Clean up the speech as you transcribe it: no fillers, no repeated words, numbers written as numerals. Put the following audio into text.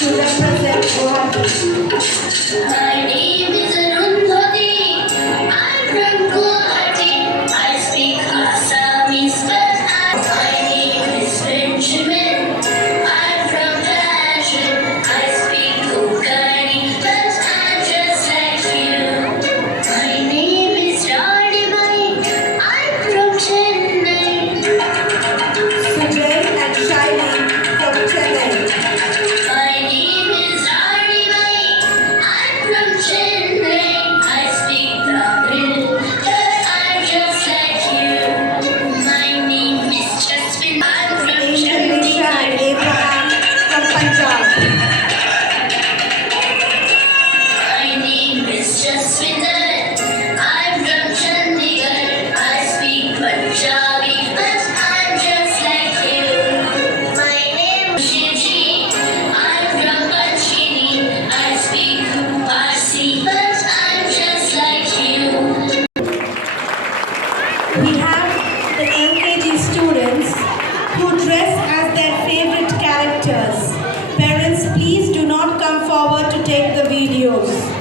to represent Guwahati. My name is Arundhati. I'm from Guwahati. I speak Assamese, but my name is Benjamin. I'm from Passion. I speak Konkani, but I'm just like you. My name is Ranibai. I'm from Chennai. Sujay and Shaili from Chennai. My name is Ranibai. I'm from Chennai. I speak Tamil, but I'm just like you. My name is Jasmine. I'm from Angel Nisha and Chandigarh. Abraham from Punjab. My name is Jasmine. I'm from Chandigarh. I speak Punjabi, but I'm just like you. My name is Shivji. I'm from Panchini. I speak Parsi, but I'm just like you. We have the LKG students who dress as their favorite characters. Parents, please do not come forward to take the videos.